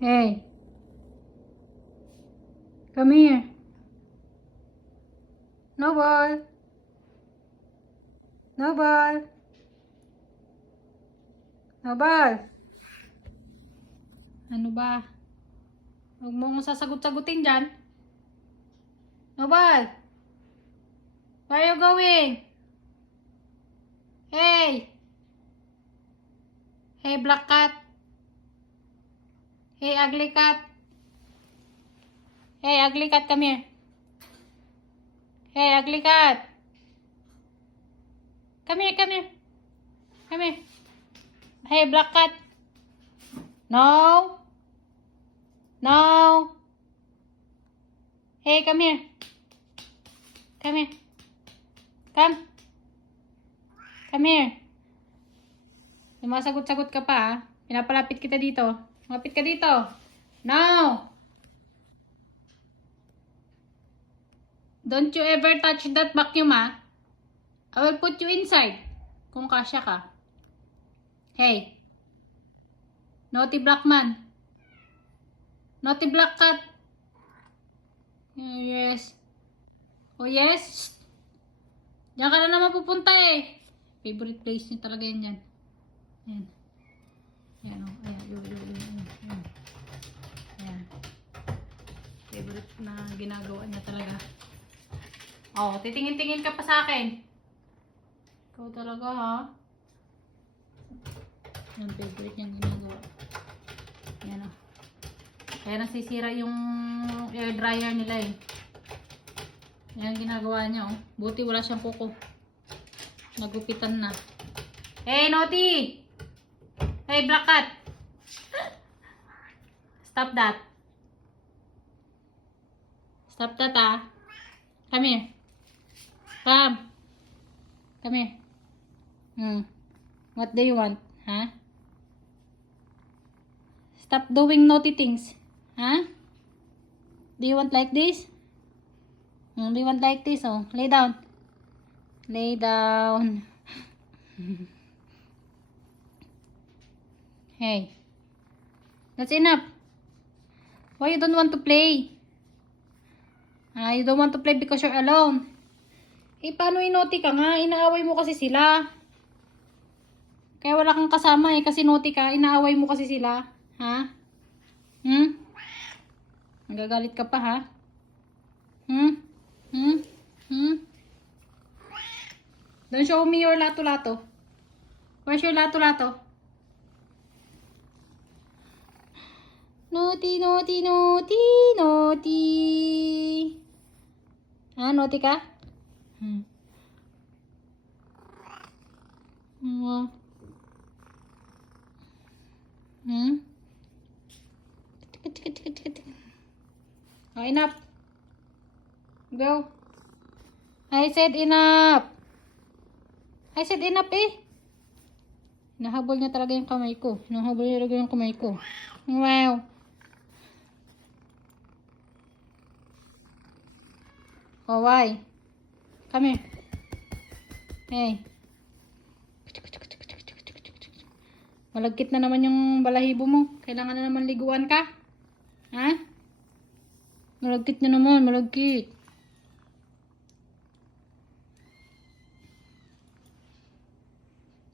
Hey. Come here. No ball. No ball. No ball. Ano ba? Huwag mo akong sasagot-sagutin dyan. No ball. Where are you going? Hey. Hey, black cat. Hey, ugly cat. Hey, ugly cat, come here. Hey, ugly cat. Come here, come here. Come here. Hey, black cat. No. No. Hey, come here. Come here. Come. Come here. Sumasagot-sagot ka pa, ha? Pinapalapit kita dito. Lumapit ka dito. No. Don't you ever touch that vacuum, ha? I will put you inside. Kung kasya ka. Hey. Naughty black man. Naughty black cat. Yes. Oh yes. Diyan ka na naman pupunta eh. Favorite place niya talaga yan dyan. Ayan. Ayan o. Oh. Ayan. Ayan. Ayan. Favorite na ginagawa niya talaga. Oh, titingin-tingin ka pa sa akin. Ikaw talaga ha. Yan, favorite niyang ginagawa. Ayan o. Oh. Kaya nasisira yung air dryer nila eh. Yan ginagawa niya oh. Buti wala siyang kuko. Nagupitan na. Hey, naughty! Hey, black cat! Stop that. Stop that ah. Come here. Come. Come here. What do you want? Huh? Stop doing naughty things. Huh? Do you want like this? Do you want like this? Oh, lay down. Lay down. Hey. That's enough. Why you don't want to play? You don't want to play because you're alone. Eh, paano inuti ka nga? Inaaway mo kasi sila. Kaya wala kang kasama eh. Kasi naughty ka. Inaaway mo kasi sila. Ha? Nagagalit ka pa ha? Don't show me your lato-lato. Where's your lato-lato? Naughty, naughty, naughty, naughty. Naughty ka? Oh, enough. Go. I said enough. I said enough eh. Nahabol niya talaga yung kamay ko. Nahabol niya talaga yung kamay ko. Wow. Oh, why? Come here. Hey. Malagkit na naman yung balahibo mo. Kailangan na naman liguan ka. Ha? Malagkit na naman. Malagkit.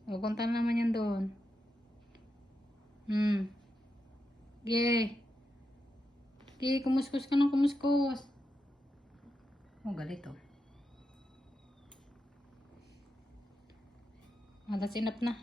Pupunta na naman yan doon. Yay. Okay, kumuskus ka ng kumuskus. Oh, galit oh. That's enough na.